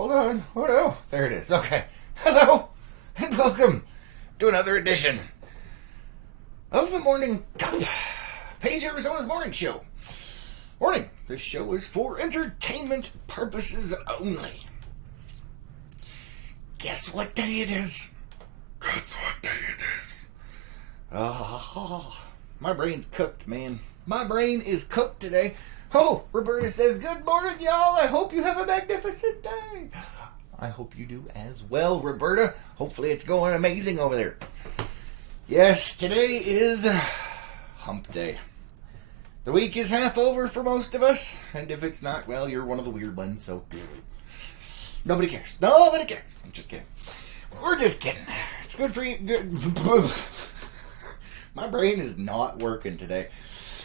hold on. Oh no, there it is. Okay. Hello, and welcome to another edition of the Morning Cup, Page Arizona's morning show. Warning, this show is for entertainment purposes only. Guess what day it is? Guess what day it is? My brain's cooked, man. My brain is cooked today. Oh, Roberta says, good morning, y'all. I hope you have a magnificent day. I hope you do as well, Roberta. Hopefully it's going amazing over there. Yes, today is hump day. The week is half over for most of us, and if it's not, well, you're one of the weird ones, so nobody cares. Nobody cares. I'm just kidding. We're just kidding. It's good for you. Good. My brain is not working today.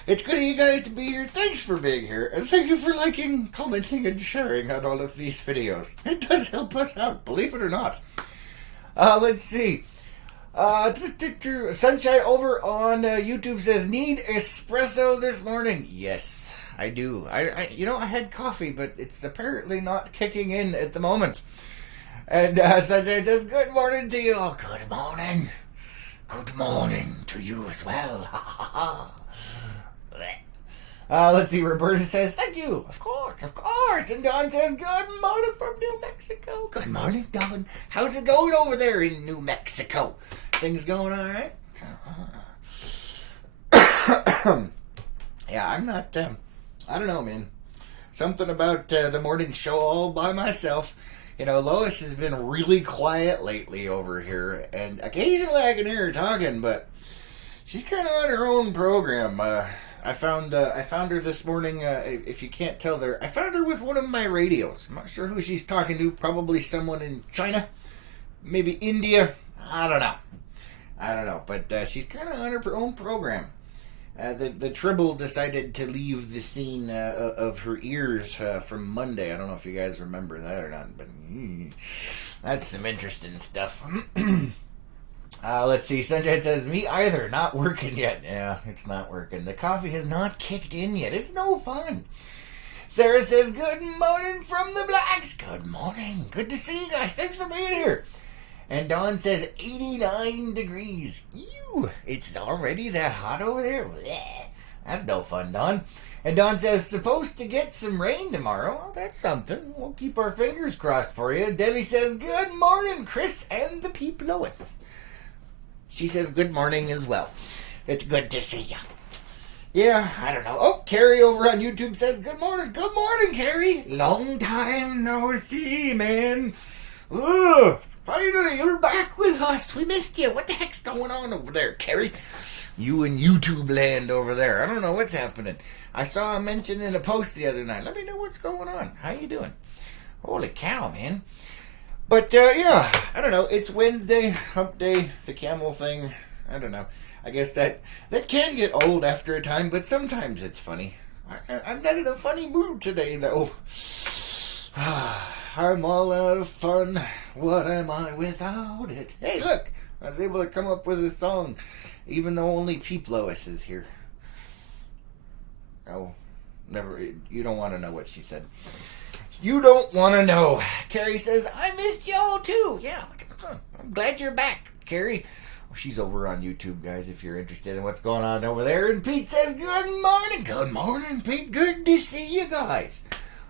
It's good of you guys to be here. Thanks for being here. And thank you for liking, commenting, and sharing on all of these videos. It does help us out, believe it or not. Let's see. Sunshine over on YouTube says, need espresso this morning. Yes, I do. I had coffee, but it's apparently not kicking in at the moment. And Sunshine says, good morning to you. Oh, good morning. Good morning to you as well. Let's see, Roberta says, thank you. Of course. And Don says, good morning from New Mexico. Good morning, Don. How's it going over there in New Mexico? Things going all right? Yeah, I'm not, I don't know, man. Something about the morning show all by myself. You know, Lois has been really quiet lately over here, and occasionally I can hear her talking, but she's kind of on her own program. I found her this morning, if you can't tell there, I found her with one of my radios. I'm not sure who she's talking to, probably someone in China, maybe India, I don't know, but she's kind of on her own program. The Tribble decided to leave the scene of her ears from Monday. I don't know if you guys remember that or not, but that's some interesting stuff. Let's see. Sunshine says, me either. Not working yet. Yeah, it's not working. The coffee has not kicked in yet. It's no fun. Sarah says, good morning from the Blacks. Good morning. Good to see you guys. Thanks for being here. And Dawn says 89 degrees. Ew, it's already that hot over there? Blech. That's no fun, Dawn. And Dawn says, supposed to get some rain tomorrow. Well, that's something. We'll keep our fingers crossed for you. Debbie says, good morning, Chris and the Peep Lois. She says good morning as well. It's good to see you. Yeah, I don't know. Oh, Carrie over on YouTube says, good morning. Good morning, Carrie. Long time no see, man. Ugh. Finally, you're back with us. We missed you. What the heck's going on over there, Carrie? You and YouTube land over there. I don't know what's happening. I saw a mention in a post the other night. Let me know what's going on. How you doing? Holy cow, man. But, yeah, I don't know. It's Wednesday, hump day, the camel thing. I don't know. I guess that can get old after a time, but sometimes it's funny. I'm not in a funny mood today, though. I'm all out of fun. What am I without it? Hey, look! I was able to come up with a song, even though only Peep Lois is here. Oh, never. You don't want to know what she said. You don't want to know. Carrie says, I missed y'all too. Yeah, I'm glad you're back, Carrie. Well, she's over on YouTube, guys, if you're interested in what's going on over there. And Pete says, good morning. Good morning, Pete. Good to see you guys.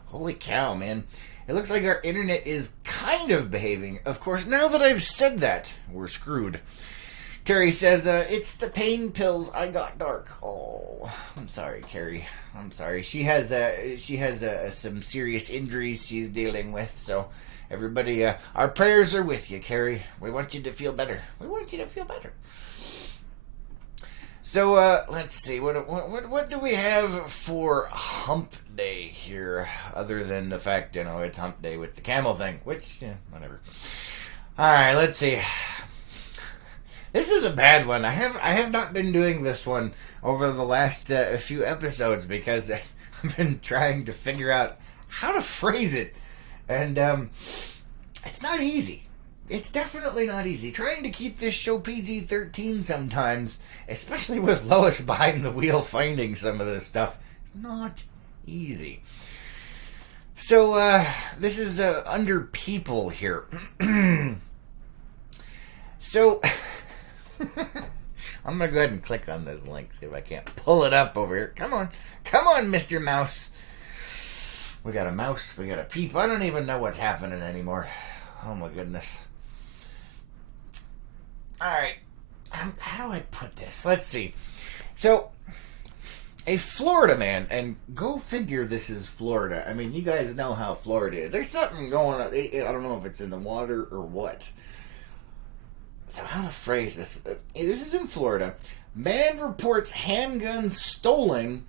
Holy cow, man. It looks like our internet is kind of behaving. Of course, now that I've said that, we're screwed. Carrie says, it's the pain pills. I got dark. Oh, I'm sorry, Carrie. I'm sorry. She has some serious injuries she's dealing with. So, everybody, our prayers are with you, Carrie. We want you to feel better. So, let's see. What do we have for hump day here, other than the fact, it's hump day with the camel thing, which, whatever. All right, let's see. This is a bad one. I have not been doing this one over the last few episodes because I've been trying to figure out how to phrase it, and it's not easy. It's definitely not easy. Trying to keep this show PG-13 sometimes, especially with Lois behind the wheel finding some of this stuff, is not easy. So, this is under people here. So, I'm going to go ahead and click on this link, see if I can't pull it up over here. Come on, Mr. Mouse. We got a mouse, we got a peep. I don't even know what's happening anymore. Oh my goodness. Alright, how do I put this? Let's see. So, a Florida man, and go figure this is Florida. I mean, you guys know how Florida is. There's something going on. I don't know if it's in the water or what. So how to phrase this? This is in Florida. Man reports handgun stolen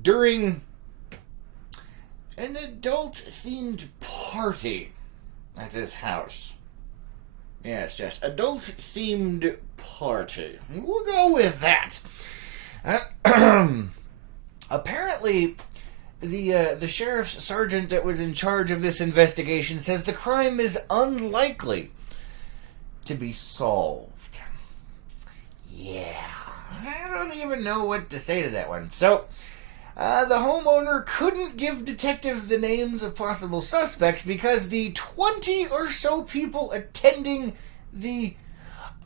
during an adult-themed party at his house. Yes, adult-themed party. We'll go with that. Apparently, the sheriff's sergeant that was in charge of this investigation says the crime is unlikely to be solved. Yeah, I don't even know what to say to that one. So, the homeowner couldn't give detectives the names of possible suspects because the 20 or so people attending the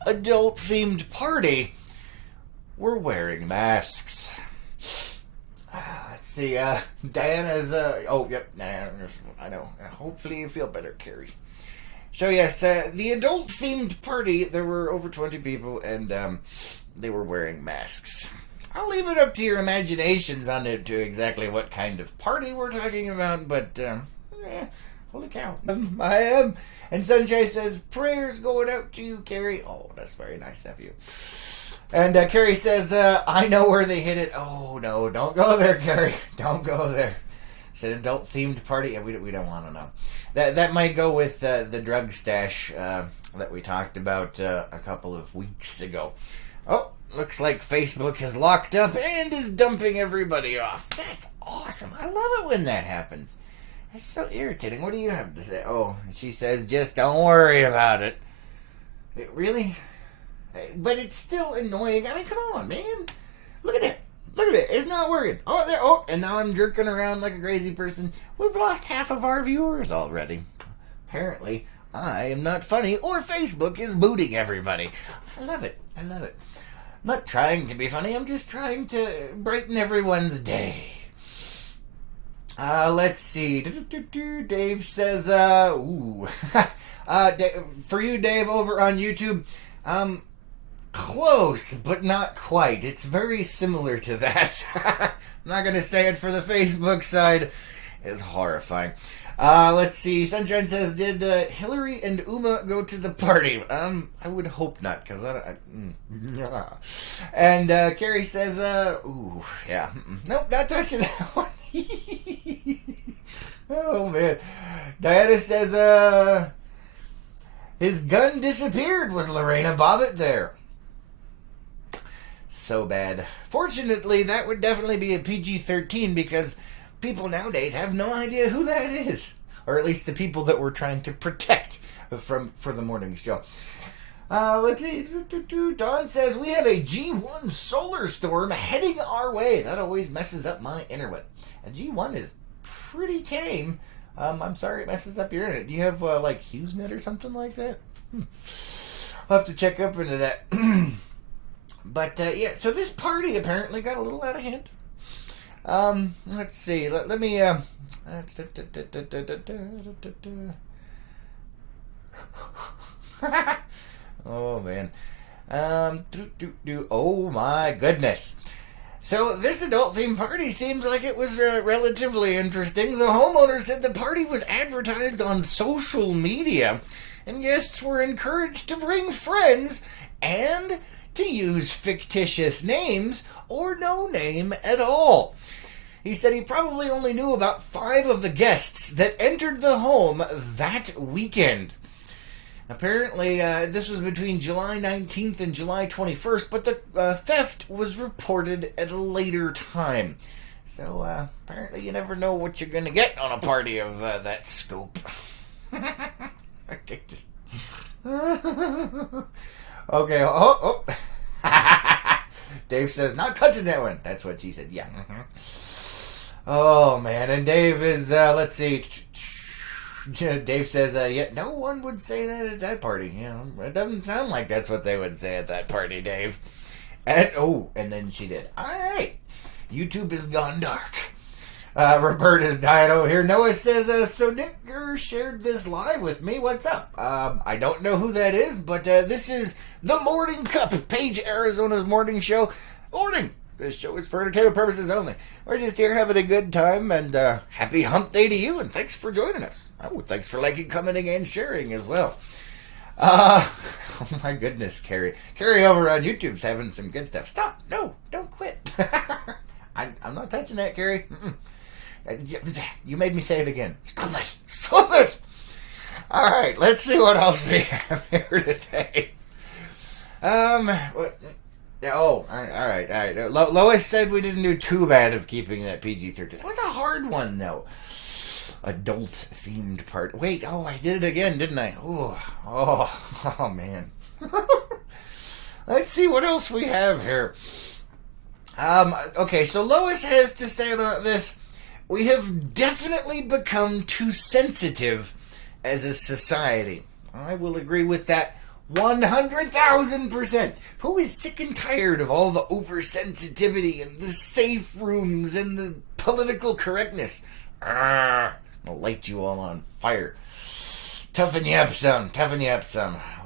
adult-themed party were wearing masks. Let's see, Diana's, oh, yep, I know. Hopefully you feel better, Carrie. So, yes, the adult-themed party, there were over 20 people, and, they were wearing masks. I'll leave it up to your imaginations on it to exactly what kind of party we're talking about, but, holy cow. I am. And Sunshine says, prayers going out to you, Carrie. Oh, that's very nice of you. And Carrie says, I know where they hid it. Oh, no, don't go there, Carrie. Don't go there. It's an adult-themed party. Yeah, we don't want to know. That might go with the drug stash that we talked about a couple of weeks ago. Oh, looks like Facebook has locked up and is dumping everybody off. That's awesome. I love it when that happens. It's so irritating. What do you have to say? Oh, she says, just don't worry about it. Really? But it's still annoying. I mean, come on, man. Look at that. Look at it. It's not working. Oh, there. Oh, and now I'm jerking around like a crazy person. We've lost half of our viewers already. Apparently, I am not funny, or Facebook is booting everybody. I love it. I love it. I'm not trying to be funny. I'm just trying to brighten everyone's day. Let's see. Dave says, ooh. For you, Dave, over on YouTube, close, but not quite. It's very similar to that. I'm not going to say it for the Facebook side. It's horrifying. Let's see. Sunshine says, did Hillary and Uma go to the party? I would hope not, because And Carrie says, ooh, yeah. Nope, not touching that one. Oh, man. Diana says, his gun disappeared. Was Lorena Bobbitt there? So bad. Fortunately, that would definitely be a PG-13 because people nowadays have no idea who that is. Or at least the people that we're trying to protect for the morning show. Let's see. Dawn says, we have a G1 solar storm heading our way. That always messes up my internet. A G1 is pretty tame. I'm sorry it messes up your internet. Do you have, like, HughesNet or something like that? I'll have to check up into that. But, yeah, so this party apparently got a little out of hand. Let's see. Let me, oh, man. Oh, my goodness. So this adult-themed party seems like it was relatively interesting. The homeowner said the party was advertised on social media, and guests were encouraged to bring friends and to use fictitious names or no name at all. He said he probably only knew about 5 of the guests that entered the home that weekend. Apparently, this was between July 19th and July 21st, but the theft was reported at a later time. So, apparently you never know what you're going to get on a party of that scope. Okay, just... Okay, oh. Dave says, not touching that one. That's what she said, yeah. Oh man, and Dave is let's see. Dave says, "Yet no one would say that at that party. You know, it doesn't sound like that's what they would say at that party, Dave." And then she did. All right, YouTube has gone dark. Roberta's died over here. Noah says, "So Nick shared this live with me. What's up?" I don't know who that is, but this is the Morning Cup, Page, Arizona's morning show. Morning. This show is for entertainment purposes only. We're just here having a good time, and happy hump day to you, and thanks for joining us. Oh, thanks for liking, commenting, and sharing as well. Oh my goodness, Carrie. Carrie over on YouTube's having some good stuff. Stop. No, don't quit. I'm not touching that, Carrie. You made me say it again. Stop it. Stop it. All right, let's see what else we have here today. What... Oh, all right. Lois said we didn't do too bad of keeping that PG-13. That was a hard one, though. Adult-themed part. Wait, I did it again, didn't I? Oh, man. Let's see what else we have here. Okay, so Lois has to say about this, we have definitely become too sensitive as a society. I will agree with that 100,000%. Who is sick and tired of all the oversensitivity and the safe rooms and the political correctness? I'll light you all on fire. Toughen you up some.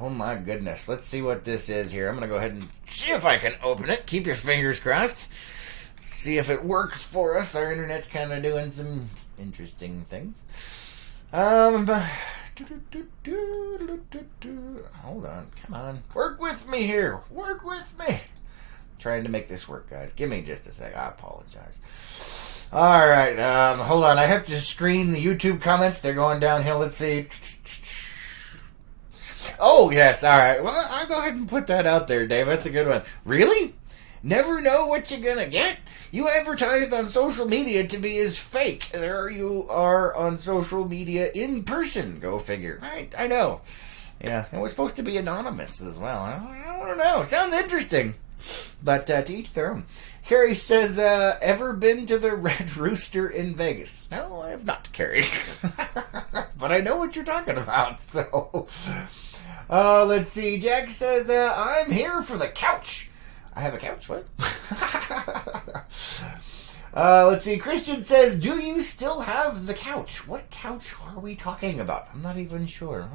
Oh my goodness. Let's see what this is here. I'm going to go ahead and see if I can open it. Keep your fingers crossed. See if it works for us. Our internet's kind of doing some interesting things. Hold on, come on. Work with me here. Work with me. Trying to make this work, guys. Give me just a sec. I apologize. All right, hold on. I have to screen the YouTube comments. They're going downhill. Let's see. Oh, yes. All right. Well, I'll go ahead and put that out there, Dave. That's a good one. Really? Never know what you're going to get? You advertised on social media to be as fake. There you are on social media in person. Go figure. I know. Yeah, it was supposed to be anonymous as well. I don't know. Sounds interesting. But to each their own. Carrie says, ever been to the Red Rooster in Vegas? No, I have not, Carrie. But I know what you're talking about, so... let's see. Jack says, I'm here for the couch. I have a couch, what? Let's see. Christian says, do you still have the couch? What couch are we talking about? I'm not even sure.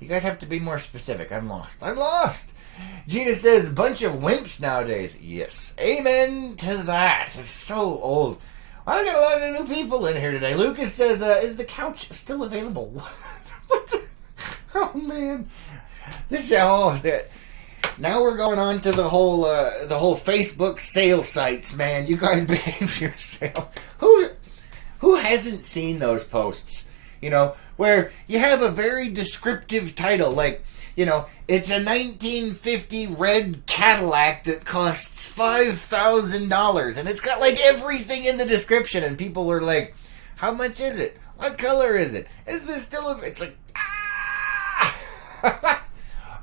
You guys have to be more specific. I'm lost. Gina says, bunch of wimps nowadays. Yes. Amen to that. It's so old. I got a lot of new people in here today. Lucas says, is the couch still available? What the? Oh, man. Now we're going on to the whole Facebook sale sites, man. You guys behave yourself. Who hasn't seen those posts? You know, where you have a very descriptive title, like, you know, it's a 1950 red Cadillac that costs $5,000, and it's got like everything in the description, and people are like, how much is it? What color is it? Is this still It's like,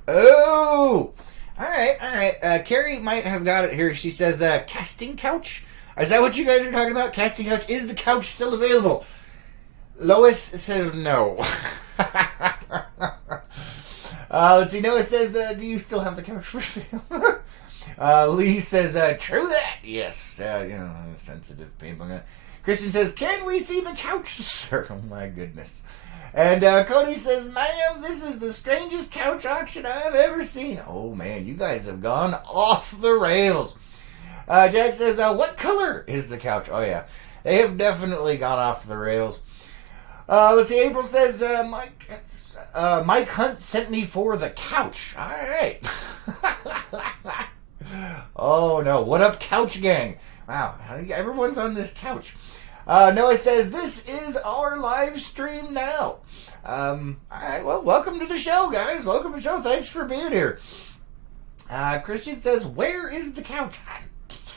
oh! All right. Carrie might have got it here. She says, casting couch? Is that what you guys are talking about? Casting couch? Is the couch still available? Lois says no. Let's see. Noah says, do you still have the couch for sale? Lee says, true that. Yes. Sensitive people. Christian says, can we see the couch, sir? Oh, my goodness. And Cody says, ma'am, this is the strangest couch auction I've ever seen. Oh, man, you guys have gone off the rails. Jack says, what color is the couch? Oh, yeah. They have definitely gone off the rails. Let's see. April says, Mike Hunt sent me for the couch. All right. Oh, no. What up, couch gang? Wow. Everyone's on this couch. Noah says, this is our live stream now. All right, well, welcome to the show, guys. Welcome to the show. Thanks for being here. Christian says, where is the couch?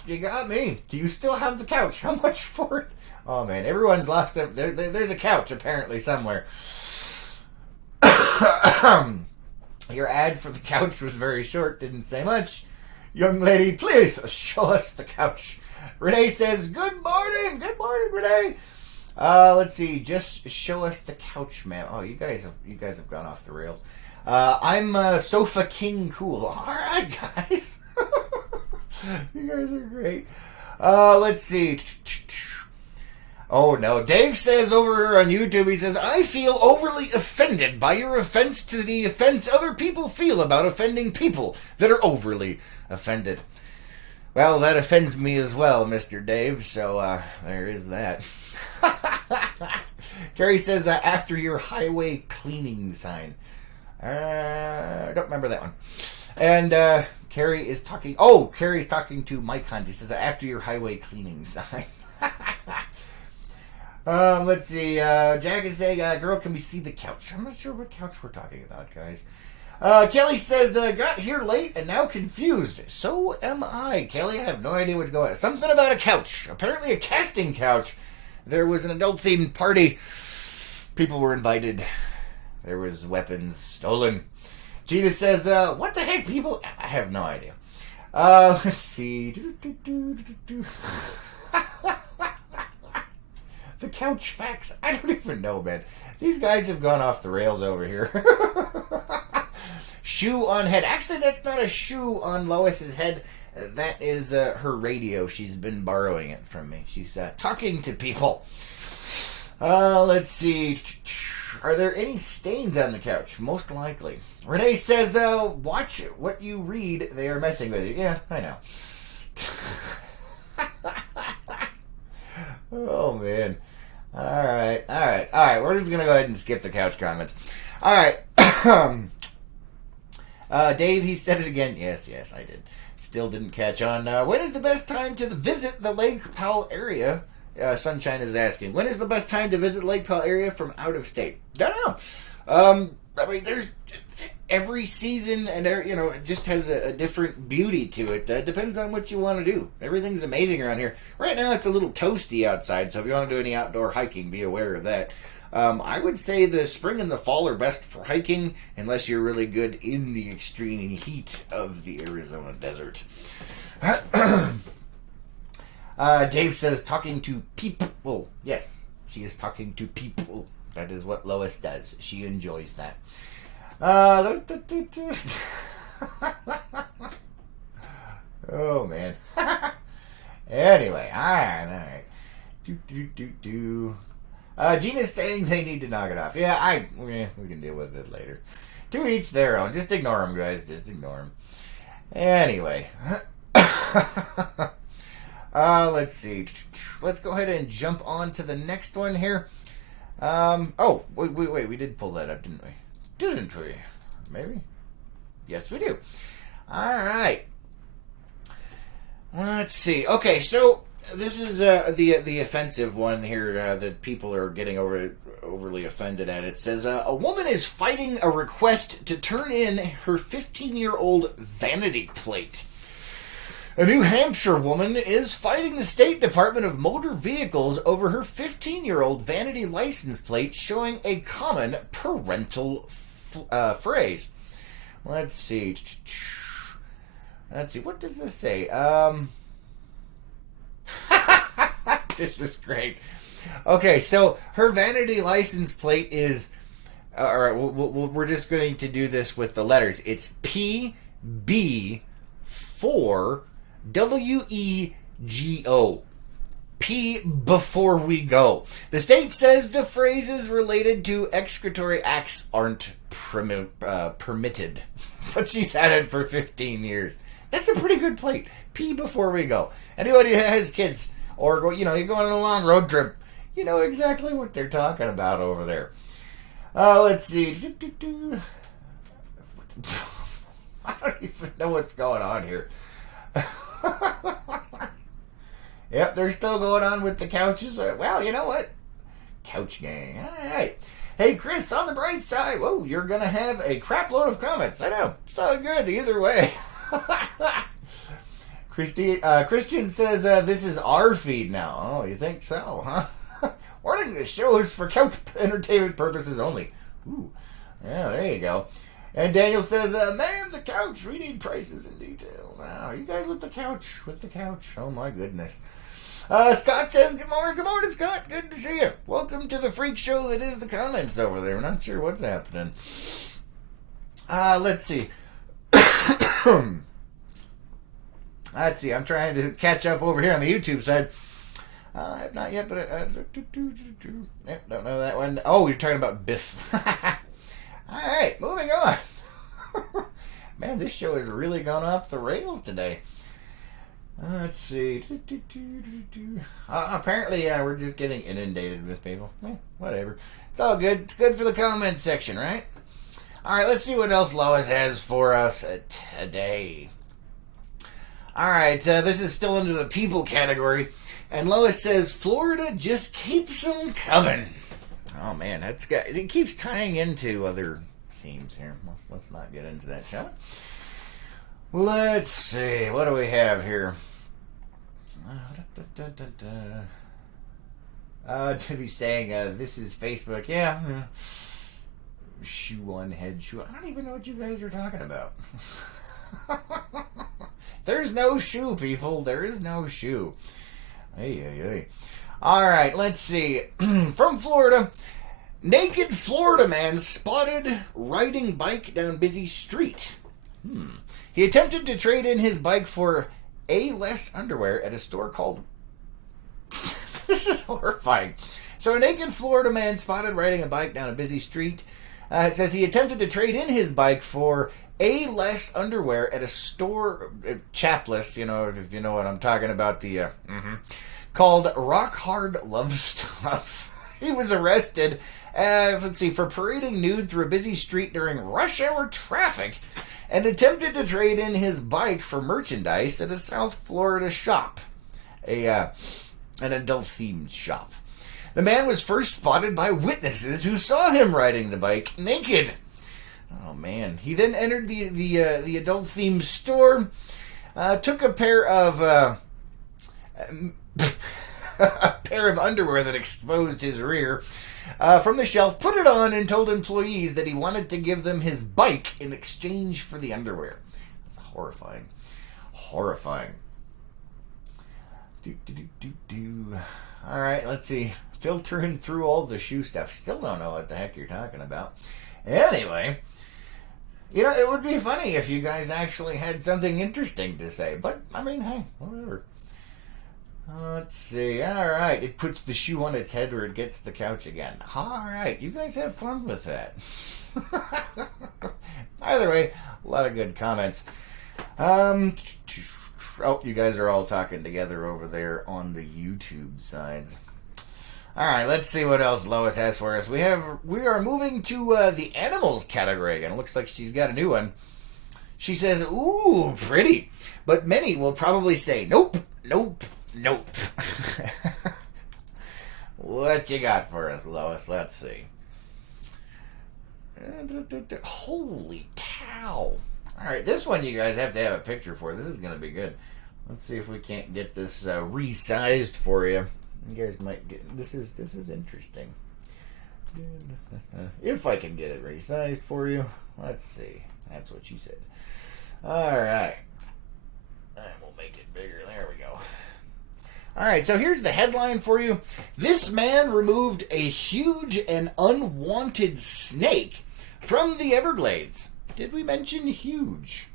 You got me. Do you still have the couch? How much for it? Oh, man, everyone's lost their... There's a couch, apparently, somewhere. Your ad for the couch was very short, didn't say much. Young lady, please show us the couch. Renee says, good morning. Good morning, Renee. Let's see. Just show us the couch, ma'am. Oh, you guys have gone off the rails. I'm Sofa King Cool. All right, guys. You guys are great. Let's see. Oh no, Dave says over here on YouTube, he says, I feel overly offended by your offense to the offense other people feel about offending people that are overly offended. Well, that offends me as well, Mr. Dave, so there is that. Carrie says, after your highway cleaning sign. I don't remember that one. And Carrie is talking to Mike Hunt. He says, after your highway cleaning sign. Let's see. Jack is saying, girl, can we see the couch? I'm not sure what couch we're talking about, guys. Kelly says, got here late and now confused. So am I. Kelly, I have no idea what's going on. Something about a couch. Apparently a casting couch. There was an adult-themed party. People were invited. There was weapons stolen. Gina says, what the heck, people? I have no idea. Let's see. The couch facts. I don't even know, man. These guys have gone off the rails over here. Shoe on head. Actually, that's not a shoe on Lois's head. That is her radio. She's been borrowing it from me. She's talking to people. Let's see. Are there any stains on the couch? Most likely. Renee says, watch what you read. They are messing with you. Yeah, I know. Oh, man. All right. We're just going to go ahead and skip the couch comments. All right. Dave, he said it again. Yes, I did. Still didn't catch on. When is the best time to visit the Lake Powell area? Sunshine is asking. When is the best time to visit Lake Powell area from out of state? Don't know. I mean, there's every season, and it just has a different beauty to it. Depends on what you want to do. Everything's amazing around here. Right now, it's a little toasty outside, so if you want to do any outdoor hiking, be aware of that. I would say the spring and the fall are best for hiking, unless you're really good in the extreme heat of the Arizona desert. Dave says, talking to people. Yes, she is talking to people. That is what Lois does. She enjoys that. Oh, man. Anyway, alright. Gina's saying they need to knock it off. Yeah, we can deal with it later. To each their own. Just ignore them, guys. Just ignore them. Anyway. Let's see. Let's go ahead and jump on to the next one here. Wait. We did pull that up, didn't we? Didn't we? Maybe? Yes, we do. Alright. Let's see. Okay, so this is the offensive one here that people are getting overly offended at. It says, a woman is fighting a request to turn in her 15-year-old vanity plate. A New Hampshire woman is fighting the State Department of Motor Vehicles over her 15-year-old vanity license plate showing a common parental phrase. Let's see. What does this say? This is great. Okay, so her vanity license plate is... all right, we're just going to do this with the letters. It's PB4... WEGO. P before we go. The state says the phrases related to excretory acts aren't permitted. But she's had it for 15 years. That's a pretty good plate. P before we go. Anybody that has kids, or you're going on a long road trip, you know exactly what they're talking about over there. Let's see. I don't even know what's going on here. Yep, they're still going on with the couches. Well, you know what? Couch gang. All right. Hey, Chris, on the bright side, whoa, you're going to have a crap load of comments. I know. It's all good either way. Christian says, this is our feed now. Oh, you think so, huh? Warning, this show is for couch entertainment purposes only. Ooh. Yeah, there you go. And Daniel says, man, the couch. We need prices and details. Oh, you guys with the couch? With the couch. Oh, my goodness. Scott says, good morning, Scott. Good to see you. Welcome to the freak show that is the comments over there. We're not sure what's happening. Let's see. Let's see. I'm trying to catch up over here on the YouTube side. I have not yet, but don't know that one. Oh, you're talking about Biff. All right, moving on. Man, this show has really gone off the rails today. Let's see. Apparently, we're just getting inundated with people. Whatever. It's all good. It's good for the comment section, right? All right, let's see what else Lois has for us today. All right, this is still under the people category. And Lois says, Florida just keeps them coming. Oh, man, it keeps tying into other themes here. Let's not get into that, shall we? Let's see. What do we have here? To be saying, this is Facebook. Yeah. Shoe on head shoe. I don't even know what you guys are talking about. There's no shoe, people. There is no shoe. Hey. All right, let's see. From Florida, naked Florida man spotted riding bike down busy street. He attempted to trade in his bike for less underwear at a store called... This is horrifying. So a naked Florida man spotted riding a bike down a busy street. It says he attempted to trade in his bike for less underwear at a store, Chapless, if you know what I'm talking about, called Rock Hard Love Stuff. He was arrested, for parading nude through a busy street during rush hour traffic and attempted to trade in his bike for merchandise at a South Florida shop, an adult-themed shop. The man was first spotted by witnesses who saw him riding the bike naked. Oh, man. He then entered the adult-themed store, took a pair of underwear that exposed his rear from the shelf, put it on, and told employees that he wanted to give them his bike in exchange for the underwear. That's horrifying. Horrifying. All right, let's see. Filtering through all the shoe stuff. Still don't know what the heck you're talking about. Anyway, it would be funny if you guys actually had something interesting to say. But, I mean, hey, whatever. Let's see. All right. It puts the shoe on its head or it gets the couch again. All right. You guys have fun with that. Either way, a lot of good comments. Oh, you guys are all talking together over there on the YouTube sides. All right, let's see what else Lois has for us. We are moving to the animals category again. It looks like she's got a new one. She says, ooh, pretty. But many will probably say, nope. What you got for us, Lois? Let's see. Holy cow. All right, this one you guys have to have a picture for. This is going to be good. Let's see if we can't get this resized for you. You guys might get... This is interesting. If I can get it resized for you. Let's see. That's what she said. All right. And we'll make it bigger. There we go. All right, so here's the headline for you. This man removed a huge and unwanted snake from the Everglades. Did we mention huge?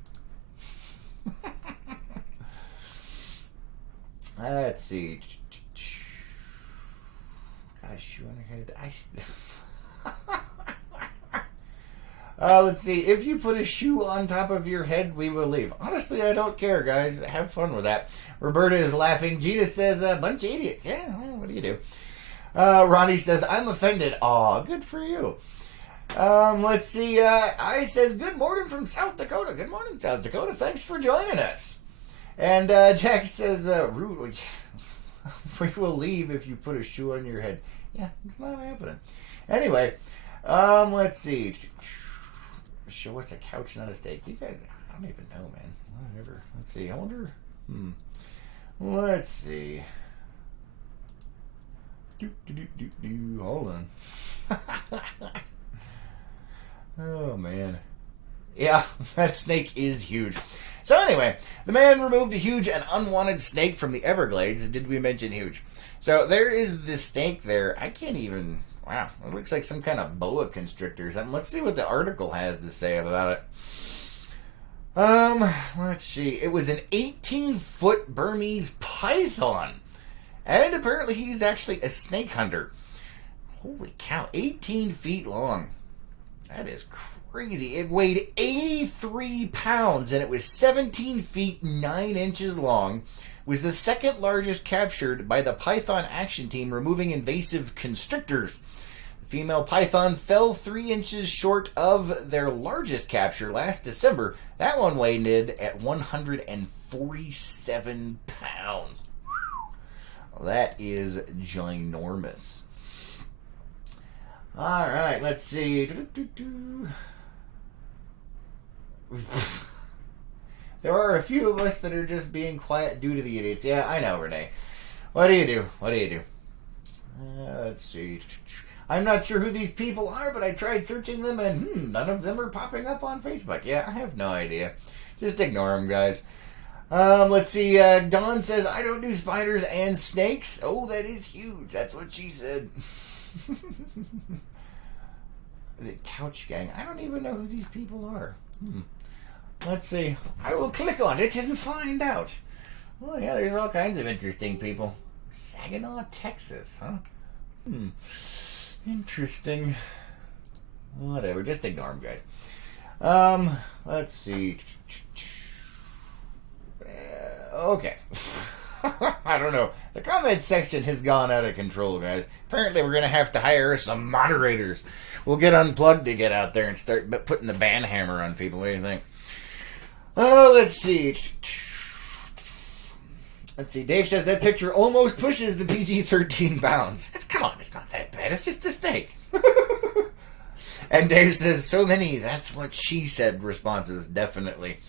Let's see. Got a shoe on her head. Let's see. If you put a shoe on top of your head, we will leave. Honestly, I don't care, guys. Have fun with that. Roberta is laughing. Gina says, bunch of idiots. Yeah, well, what do you do? Ronnie says, I'm offended. Aw, good for you. Let's see. I says, good morning from South Dakota. Good morning, South Dakota. Thanks for joining us. And Jack says, rude. We will leave if you put a shoe on your head. Yeah, it's not happening. Anyway, let's see. Show us a couch, not a steak. You guys, I don't even know, man. Whatever. Let's see. I wonder. Let's see. Hold on. Oh, man. Yeah, that snake is huge. So anyway, the man removed a huge and unwanted snake from the Everglades. Did we mention huge? So there is this snake there. I can't even... Wow, it looks like some kind of boa constrictor or something. Let's see what the article has to say about it. Let's see. It was an 18-foot Burmese python. And apparently he's actually a snake hunter. Holy cow, 18 feet long. That is crazy. It weighed 83 pounds and it was 17 feet 9 inches long. It was the second largest captured by the Python Action Team removing invasive constrictors. The female python fell 3 inches short of their largest capture last December. That one weighed at 147 pounds. Well, that is ginormous. All right, let's see. There are a few of us that are just being quiet due to the idiots. Yeah, I know, Renee. What do you do? Let's see. I'm not sure who these people are, but I tried searching them, and none of them are popping up on Facebook. Yeah, I have no idea. Just ignore them, guys. Let's see. Dawn says, I don't do spiders and snakes. Oh, that is huge. That's what she said. The Couch Gang. I don't even know who these people are. Let's see. I will click on it and find out. Oh, yeah, there's all kinds of interesting people. Saginaw, Texas, huh? Interesting. Whatever. Just ignore them, guys. Let's see. Okay. I don't know. The comment section has gone out of control, guys. Apparently, we're going to have to hire some moderators. We'll get unplugged to get out there and start putting the ban hammer on people. What do you think? Oh, let's see. Let's see. Dave says that picture almost pushes the PG-13 bounds. Come on, it's not that bad. It's just a snake. And Dave says, so many, that's what she said responses, definitely.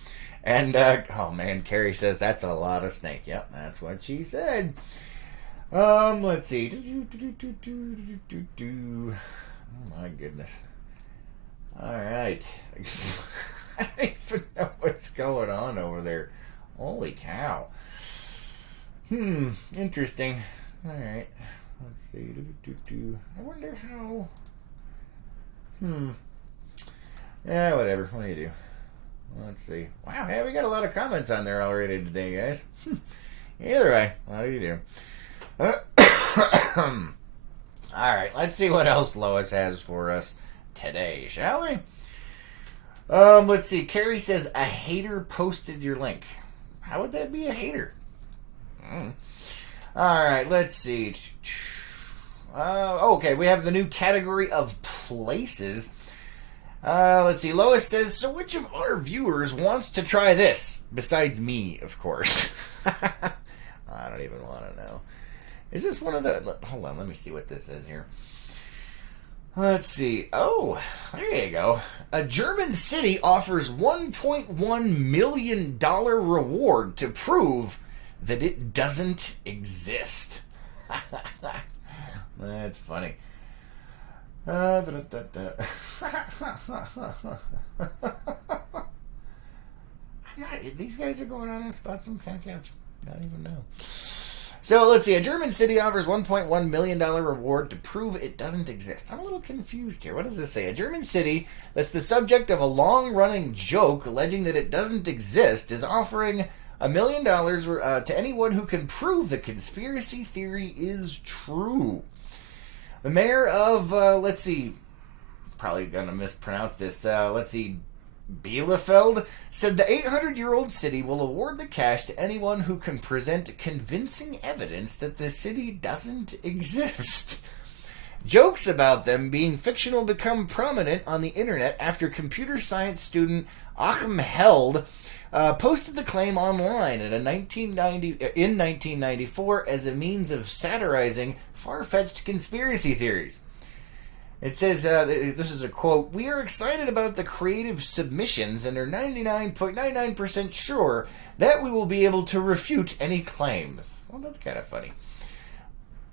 And, oh man, Carrie says, that's a lot of snake. Yep, that's what she said. Let's see. Oh my goodness. Alright. I don't even know what's going on over there. Holy cow. Interesting. Alright. Let's see. I wonder how... Yeah, whatever. What do you do? Let's see. Wow, hey, we got a lot of comments on there already today, guys. Either way, what do you do? Alright, let's see what else Lois has for us today, shall we? Let's see. Carrie says, a hater posted your link. How would that be a hater? Alright, let's see. Okay, we have the new category of places. Let's see. Lois says, so which of our viewers wants to try this? Besides me, of course. I don't even want to know. Is this one of the... Hold on, let me see what this is here. Let's see. Oh, there you go. A German city offers $1.1 million reward to prove that it doesn't exist. That's funny. These guys are going on and spot some kind of couch. I don't even know. So let's see. A German city offers $1.1 million reward to prove it doesn't exist. I'm a little confused here. What does this say? A German city that's the subject of a long-running joke alleging that it doesn't exist is offering $1 million to anyone who can prove the conspiracy theory is true. The mayor of, let's see, probably going to mispronounce this, let's see, Bielefeld, said the 800-year-old city will award the cash to anyone who can present convincing evidence that the city doesn't exist. Jokes about them being fictional become prominent on the internet after computer science student Achim Held posted the claim online in 1994 as a means of satirizing far-fetched conspiracy theories. It says, this is a quote, "We are excited about the creative submissions and are 99.99% sure that we will be able to refute any claims." Well, that's kind of funny.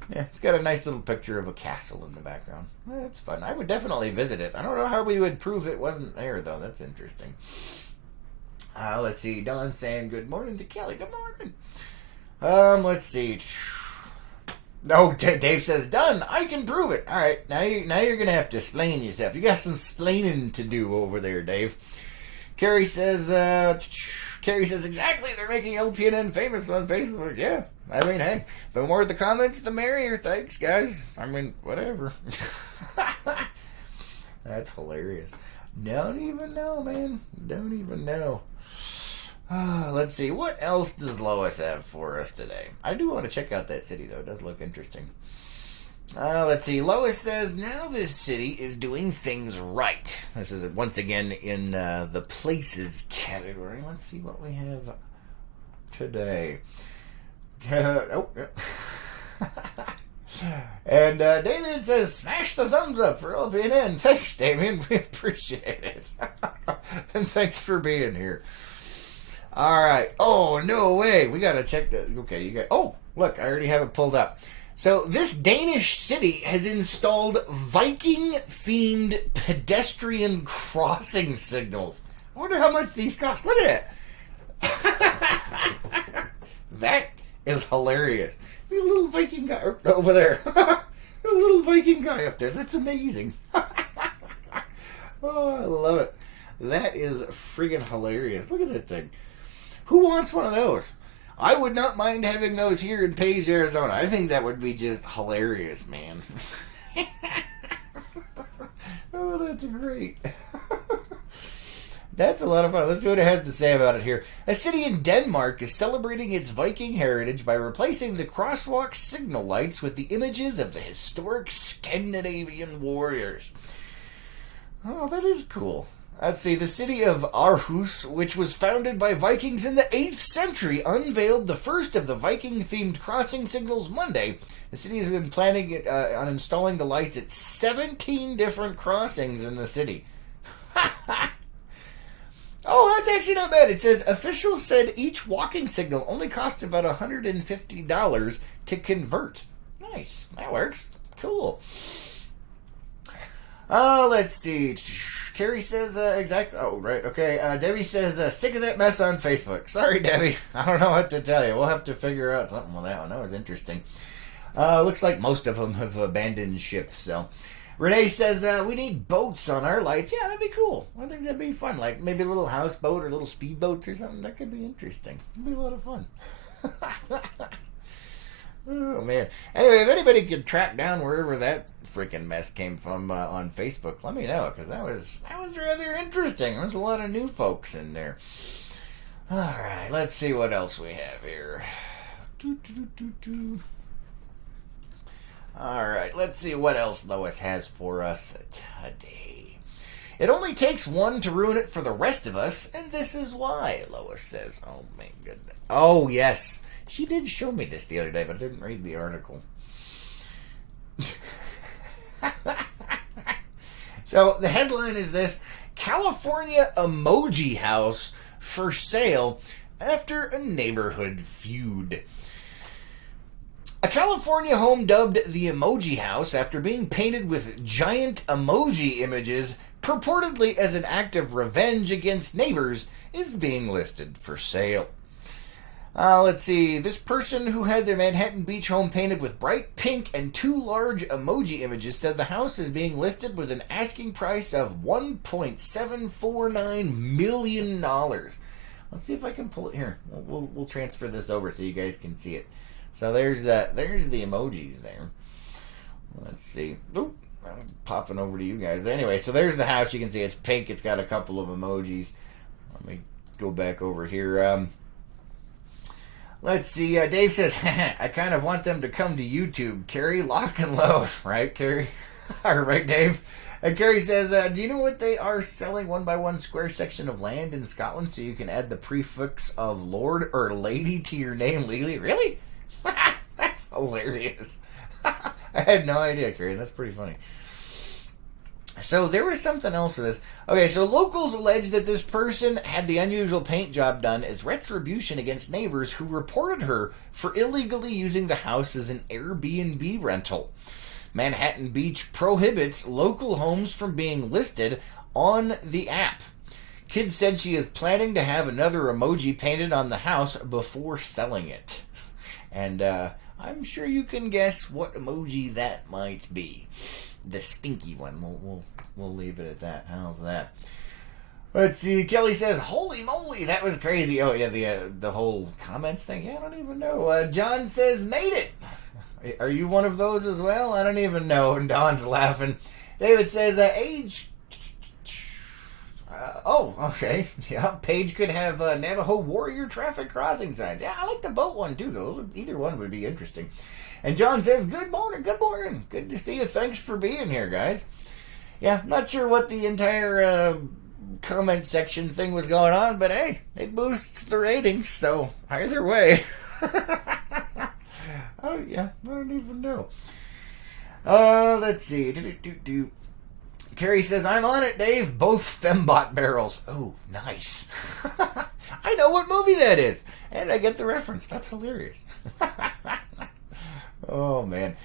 Yeah, it's got a nice little picture of a castle in the background. That's fun. I would definitely visit it. I don't know how we would prove it wasn't there, though. That's interesting. Let's see. Don saying good morning to Kelly. Good morning. Let's see. No, Dave says, done. I can prove it. All right, now you're going to have to explain yourself. You got some splaining to do over there, Dave. Carrie says, exactly, they're making LPNN famous on Facebook. Yeah, I mean, hey, the more the comments, the merrier. Thanks, guys. I mean, whatever. That's hilarious. Don't even know, man. Don't even know. Let's see. What else does Lois have for us today? I do want to check out that city, though. It does look interesting. Let's see. Lois says, now this city is doing things right. This is once again in the places category. Let's see what we have today. And Damien says, smash the thumbs up for LPNN. Thanks, Damien. We appreciate it. And thanks for being here. All right. Oh, no way. We got to check that. Okay, you got. Oh, look, I already have it pulled up. So this Danish city has installed Viking-themed pedestrian crossing signals. I wonder how much these cost. Look at it. That is hilarious. See a little Viking guy over there. A little Viking guy up there. That's amazing. Oh, I love it. That is friggin' hilarious. Look at that thing. Who wants one of those? I would not mind having those here in Page, Arizona. I think that would be just hilarious, man. Oh, that's great. That's a lot of fun. Let's see what it has to say about it here. A city in Denmark is celebrating its Viking heritage by replacing the crosswalk signal lights with the images of the historic Scandinavian warriors. Oh, that is cool. Let's see, the city of Aarhus, which was founded by Vikings in the 8th century, unveiled the first of the Viking-themed crossing signals Monday. The city has been planning on installing the lights at 17 different crossings in the city. Oh, that's actually not bad. It says, officials said each walking signal only costs about $150 to convert. Nice. That works. Cool. Let's see. Carrie says, exactly. Oh, right. Okay. Debbie says, sick of that mess on Facebook. Sorry, Debbie. I don't know what to tell you. We'll have to figure out something with that one. That was interesting. Looks like most of them have abandoned ship, so. Renee says, we need boats on our lights. Yeah, that'd be cool. I think that'd be fun. Like maybe a little houseboat or little speedboats or something. That could be interesting. It'd be a lot of fun. Oh, man. Anyway, if anybody could track down wherever that freaking mess came from on Facebook, let me know, because that was rather interesting. There's a lot of new folks in there. All right, let's see what else we have here. All right, let's see what else Lois has for us today. It only takes one to ruin it for the rest of us, and this is why, Lois says. Oh, my goodness. Oh, yes. She did show me this the other day, but I didn't read the article. So the headline is this: California emoji house for sale after a neighborhood feud. A California home dubbed the Emoji House after being painted with giant emoji images purportedly as an act of revenge against neighbors is being listed for sale. Let's see. This person who had their Manhattan Beach home painted with bright pink and 2 large emoji images said the house is being listed with an asking price of $1.749 million. Let's see if I can pull it here. We'll transfer this over so you guys can see it. So there's the emojis there. Let's see. Oop, I'm popping over to you guys. Anyway, so there's the house. You can see it's pink. It's got a couple of emojis. Let me go back over here. Let's see. Dave says, I kind of want them to come to YouTube. Carrie, lock and load. Right, Carrie? All right, Dave. And Carrie says, do you know what they are selling 1x1 square section of land in Scotland so you can add the prefix of Lord or Lady to your name legally? Really? That's hilarious. I had no idea, Carrie. That's pretty funny. So there was something else for this. Okay, so locals allege that this person had the unusual paint job done as retribution against neighbors who reported her for illegally using the house as an Airbnb rental. Manhattan Beach prohibits local homes from being listed on the app. Kid said she is planning to have another emoji painted on the house before selling it. And I'm sure you can guess what emoji that might be. The stinky one. We'll leave it at that. How's that? Let's see. Kelly says, "Holy moly, that was crazy." Oh yeah, the whole comments thing. Yeah, I don't even know. John says, "Made it." Are you one of those as well? I don't even know. And Don's laughing. David says, "Age." Oh, okay. Yeah, Paige could have Navajo warrior traffic crossing signs. Yeah, I like the boat one too. Those either one would be interesting. And John says, "Good morning, good morning. Good to see you. Thanks for being here, guys." Yeah, not sure what the entire comment section thing was going on, but hey, it boosts the ratings, so either way. Oh, yeah, I don't even know. Let's see. Carrie says, "I'm on it, Dave. Both Fembot barrels." Oh, nice. I know what movie that is, and I get the reference. That's hilarious. Oh, man.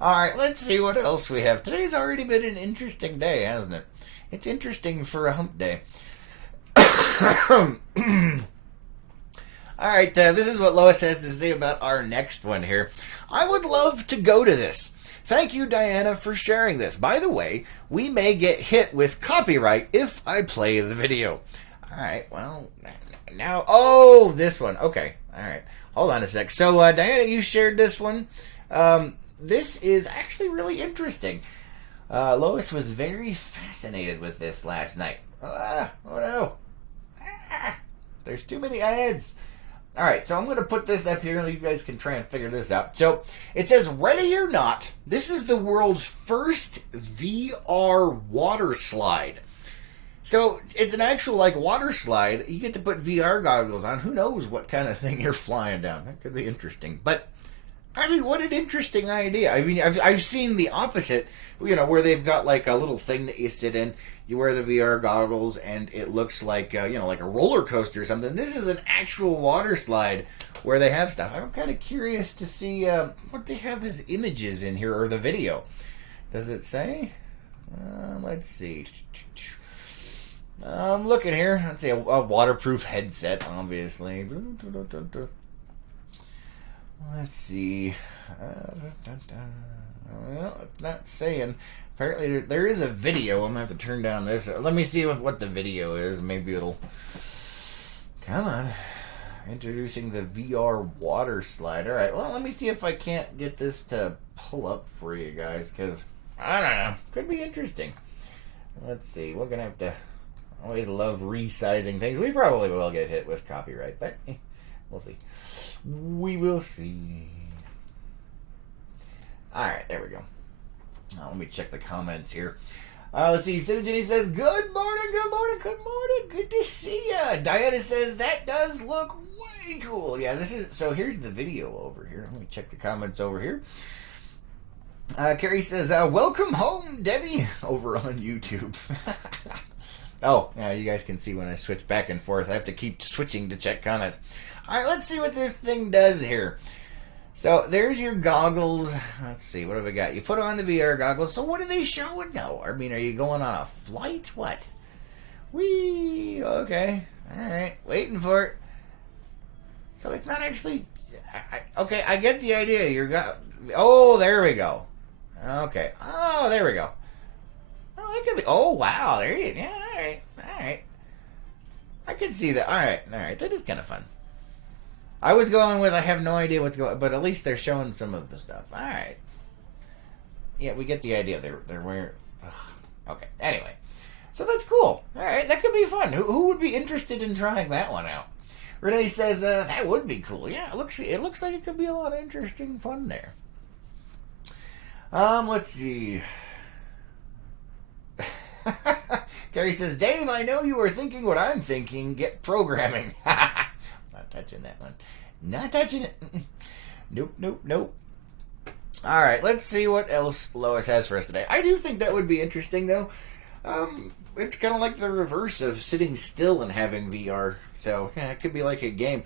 All right, let's see what else we have. Today's already been an interesting day, hasn't it? It's interesting for a hump day. All right, this is what Lois has to say about our next one here. "I would love to go to this. Thank you, Diana, for sharing this. By the way, we may get hit with copyright if I play the video." All right, well, now, oh, this one. Okay, all right. Hold on a sec. So, Diana, you shared this one. This is actually really interesting. Lois was very fascinated with this last night. Oh no. There's too many ads. All right, so I'm going to put this up here and you guys can try and figure this out. So it says, "Ready or not, this is the world's first VR water slide." So it's an actual like water slide. You get to put VR goggles on. Who knows what kind of thing you're flying down? That could be interesting. But I mean, what an interesting idea. I mean, I've seen the opposite, where they've got like a little thing that you sit in, you wear the VR goggles, and it looks like, like a roller coaster or something. This is an actual water slide where they have stuff. I'm kind of curious to see what they have as images in here, or the video. Does it say? Let's see. I'm looking here. Let's see, a waterproof headset, obviously. Let's see. Well, it's not saying. Apparently, there is a video. I'm going to have to turn down this. Let me see what the video is. Maybe it'll... Come on. Introducing the VR water slide. All right, well, let me see if I can't get this to pull up for you guys, because, I don't know. Could be interesting. Let's see. We're going to have to... Always love resizing things. We probably will get hit with copyright, but we'll see. We will see. Alright, there we go. Let me check the comments here. Let's see. Cindy Jenny says, "Good morning, good morning, good morning. Good to see ya." Diana says, "That does look way cool." Yeah, this is... So here's the video over here. Let me check the comments over here. Carrie says, "Welcome home, Debbie," over on YouTube. Oh, yeah, you guys can see when I switch back and forth. I have to keep switching to check comments. All right, let's see what this thing does here. So there's your goggles. Let's see, what have we got? You put on the VR goggles. So what are they showing now? I mean, are you going on a flight? What? Whee! Okay. All right, waiting for it. So it's not actually... okay, I get the idea. Oh, there we go. Okay. Oh, there we go. Oh, that could be... Oh, wow. There you go. Yeah, all right. All right. I can see that. All right. All right. That is kind of fun. I was going with I have no idea what's going on, but at least they're showing some of the stuff. All right. Yeah, we get the idea. They're wearing... Ugh. Okay. Anyway. So that's cool. All right. That could be fun. Who would be interested in trying that one out? Renee says, that would be cool. Yeah, it looks like it could be a lot of interesting fun there. Let's see. Gary says, "Dave, I know you are thinking what I'm thinking. Get programming." Not touching that one. Not touching it. Nope, nope, nope. All right, let's see what else Lois has for us today. I do think that would be interesting, though. It's kind of like the reverse of sitting still and having VR. So, yeah, it could be like a game.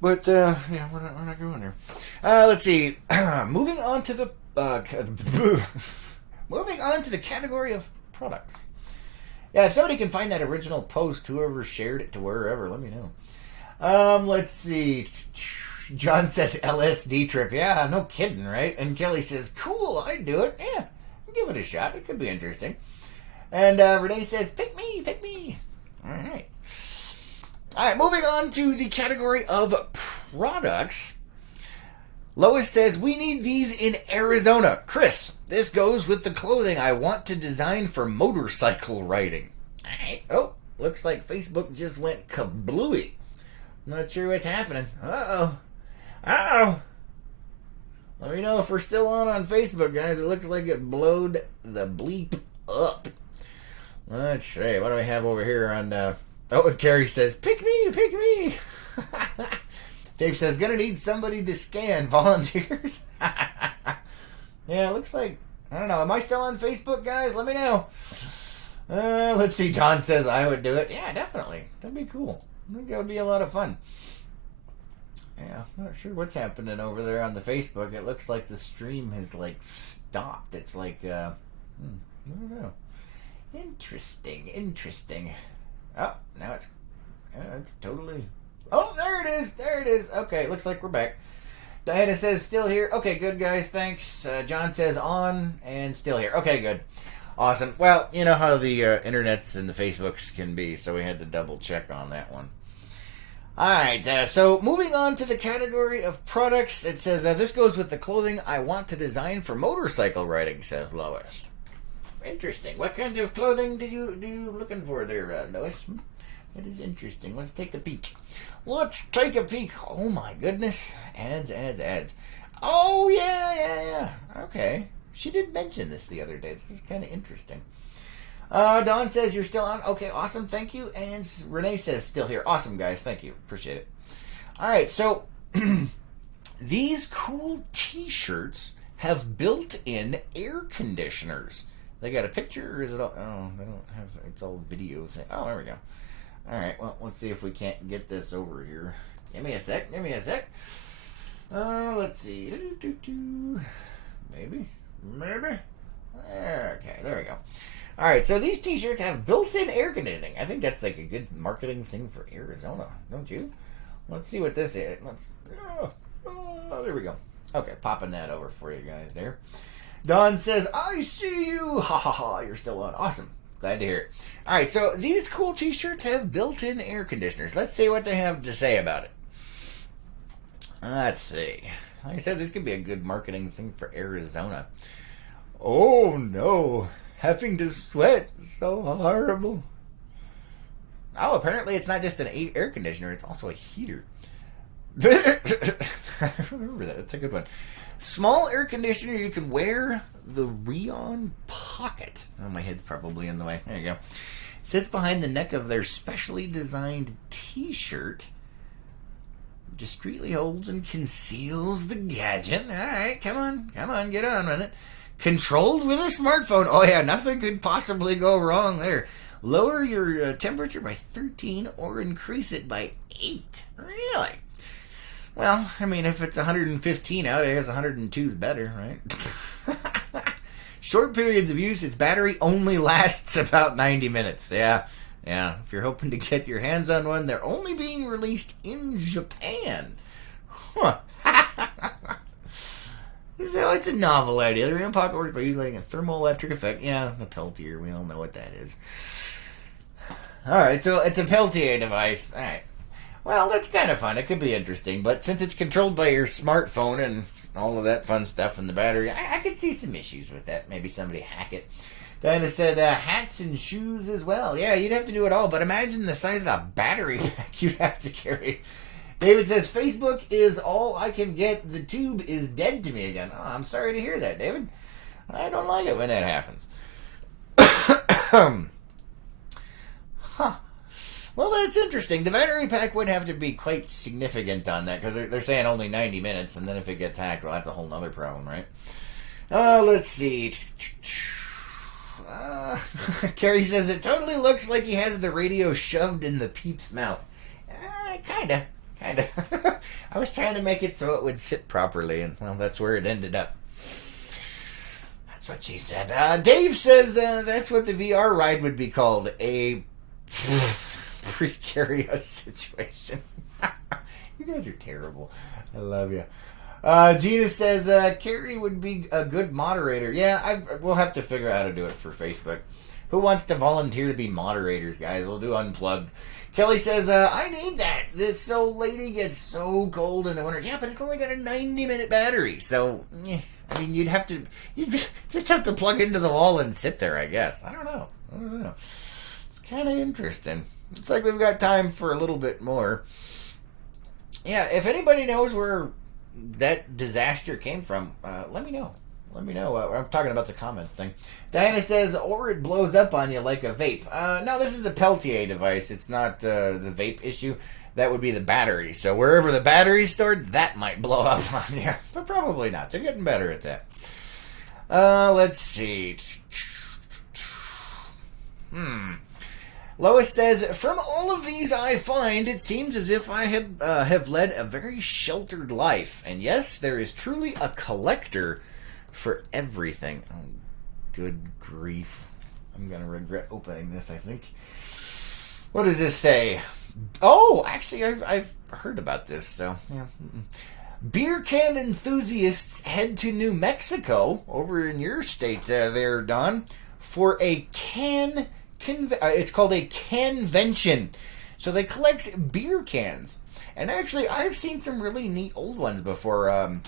But, yeah, we're not going there. Let's see. Moving on to the... moving on to the category of products. Yeah, if somebody can find that original post, whoever shared it to wherever, let me know. Let's see. John says LSD trip. Yeah, no kidding, right? And Kelly says, cool, I'd do it. Yeah, give it a shot. It could be interesting. And Renee says, pick me. All right. All right, moving on to the category of products. Lois says, we need these in Arizona. Chris, this goes with the clothing I want to design for motorcycle riding. All right. Oh, looks like Facebook just went kablooey. Not sure what's happening. Uh-oh. Let me know if we're still on Facebook, guys. It looks like it blowed the bleep up. Let's see. What do we have over here on... and Carrie says, pick me. Dave says, gonna need somebody to scan. Volunteers? Yeah, it looks like... I don't know. Am I still on Facebook, guys? Let me know. Let's see. John says I would do it. Yeah, definitely. That'd be cool. I think that would be a lot of fun. Yeah, I'm not sure what's happening over there on the Facebook. It looks like the stream has, like, stopped. It's like, I don't know. Interesting. Oh, now it's totally... Oh, there it is. Okay, looks like we're back. Diana says, still here. Okay, good, guys. Thanks. John says, on and still here. Okay, good. Awesome. Well, you know how the internets and the Facebooks can be, so we had to double check on that one. Alright, so moving on to the category of products, it says, this goes with the clothing I want to design for motorcycle riding, says Lois. Interesting. What kind of clothing do you looking for there, Lois? That is interesting. Let's take a peek. Oh my goodness. Ads. Oh, yeah. Okay. She did mention this the other day. This is kind of interesting. Dawn says you're still on. Okay, awesome. Thank you. And Renee says still here. Awesome, guys. Thank you. Appreciate it. All right, so these cool T-shirts have built-in air conditioners. They got a picture, or is it all... Oh, they don't have... It's all video thing. Oh, there we go. All right, well, let's see if we can't get this over here. Give me a sec. Let's see. Maybe. Okay, there we go. All right, so these T-shirts have built-in air conditioning. I think that's like a good marketing thing for Arizona, don't you? Let's see what this is. There we go. Okay, popping that over for you guys there. Dawn says, I see you. Ha ha ha, you're still on. Awesome. Glad to hear it. All right, so these cool T-shirts have built-in air conditioners. Let's see what they have to say about it. Let's see. Like I said, this could be a good marketing thing for Arizona. Oh, no. Having to sweat. So horrible. Oh, apparently it's not just an air conditioner. It's also a heater. I remember that. That's a good one. Small air conditioner you can wear the Rion Pocket. Oh, my head's probably in the way. There you go. It sits behind the neck of their specially designed T-shirt. Discreetly holds and conceals the gadget. All right, come on, get on with it. Controlled with a smartphone. Oh yeah, nothing could possibly go wrong there. Lower your temperature by 13 or increase it by 8. Really? Well, I mean, if it's 115 out, I guess 102 is better, right? Short periods of use, its battery only lasts about 90 minutes. Yeah. If you're hoping to get your hands on one, they're only being released in Japan. Huh. So it's a novel idea. The Rion Pocket works by using a thermoelectric effect. Yeah, the Peltier. We all know what that is. Alright, so it's a Peltier device. Alright. Well, that's kind of fun. It could be interesting. But since it's controlled by your smartphone and all of that fun stuff in the battery, I could see some issues with that. Maybe somebody hack it. Diana said hats and shoes as well. Yeah, you'd have to do it all. But imagine the size of the battery pack you'd have to carry. David says, Facebook is all I can get. The tube is dead to me again. Oh, I'm sorry to hear that, David. I don't like it when that happens. Huh. Well, that's interesting. The battery pack would have to be quite significant on that, because they're saying only 90 minutes, and then if it gets hacked, well, that's a whole other problem, right? Let's see. Carrie says, it totally looks like he has the radio shoved in the peep's mouth. Kinda. I was trying to make it so it would sit properly, and, well, that's where it ended up. That's what she said. Dave says, that's what the VR ride would be called. A precarious situation. You guys are terrible. I love you. Gina says, Carrie would be a good moderator. Yeah, we'll have to figure out how to do it for Facebook. Who wants to volunteer to be moderators, guys? We'll do Unplugged. Kelly says, I need that. This old lady gets so cold in the winter. Yeah, but it's only got a 90-minute battery. So, I mean, you'd just have to plug into the wall and sit there, I guess. I don't know. It's kind of interesting. It's like we've got time for a little bit more. Yeah, if anybody knows where that disaster came from, let me know. Let me know. I'm talking about the comments thing. Diana says, or it blows up on you like a vape. No, this is a Peltier device. It's not the vape issue. That would be the battery. So wherever the battery's stored, that might blow up on you. But probably not. They're getting better at that. Let's see. Lois says, from all of these I find, it seems as if I have led a very sheltered life. And yes, there is truly a collector for everything. Oh, good grief. I'm going to regret opening this, I think. What does this say? Oh, actually, I've heard about this, so, yeah. Beer can enthusiasts head to New Mexico, over in your state there, Don, for a can... it's called a convention. So they collect beer cans. And actually, I've seen some really neat old ones before.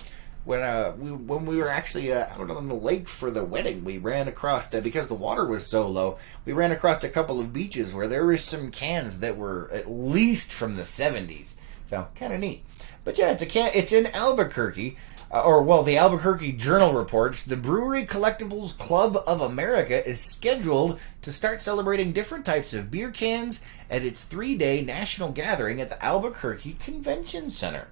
When we were actually out on the lake for the wedding, we ran across, because the water was so low, we ran across a couple of beaches where there were some cans that were at least from the 70s. So, kind of neat. But yeah, it's in Albuquerque. The Albuquerque Journal reports, the Brewery Collectibles Club of America is scheduled to start celebrating different types of beer cans at its 3-day national gathering at the Albuquerque Convention Center.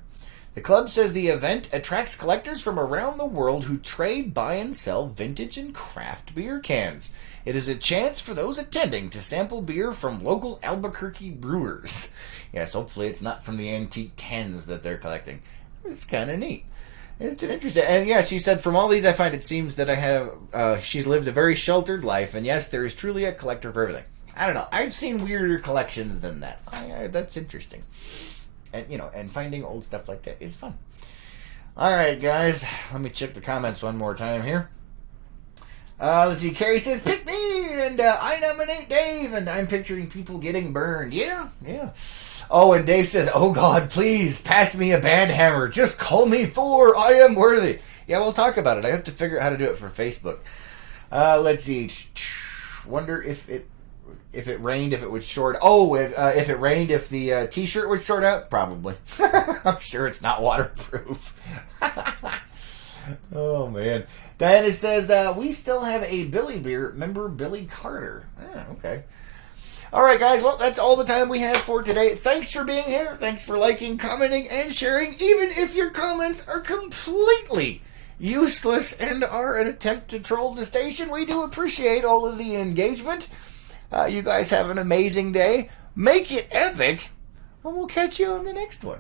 The club says the event attracts collectors from around the world who trade, buy, and sell vintage and craft beer cans. It is a chance for those attending to sample beer from local Albuquerque brewers. Yes, hopefully it's not from the antique cans that they're collecting. It's kind of neat. It's an interesting, and yeah, she said, from all these I find it seems that she's lived a very sheltered life, and yes, there is truly a collector for everything. I don't know, I've seen weirder collections than that. That's interesting. And, and finding old stuff like that is fun. Alright, guys, let me check the comments one more time here. Let's see, Carrie says, pick me, and I nominate Dave, and I'm picturing people getting burned. Yeah. Oh, and Dave says, oh God, please, pass me a band hammer. Just call me Thor. I am worthy. Yeah, we'll talk about it. I have to figure out how to do it for Facebook. Let's see. Wonder if it rained, if it would short. Oh, if it rained, if the T-shirt would short out? Probably. I'm sure it's not waterproof. Oh, man. Diana says, we still have a Billy beer. Remember Billy Carter? Okay. All right, guys. Well, that's all the time we have for today. Thanks for being here. Thanks for liking, commenting, and sharing. Even if your comments are completely useless and are an attempt to troll the station, we do appreciate all of the engagement. You guys have an amazing day. Make it epic, and we'll catch you on the next one.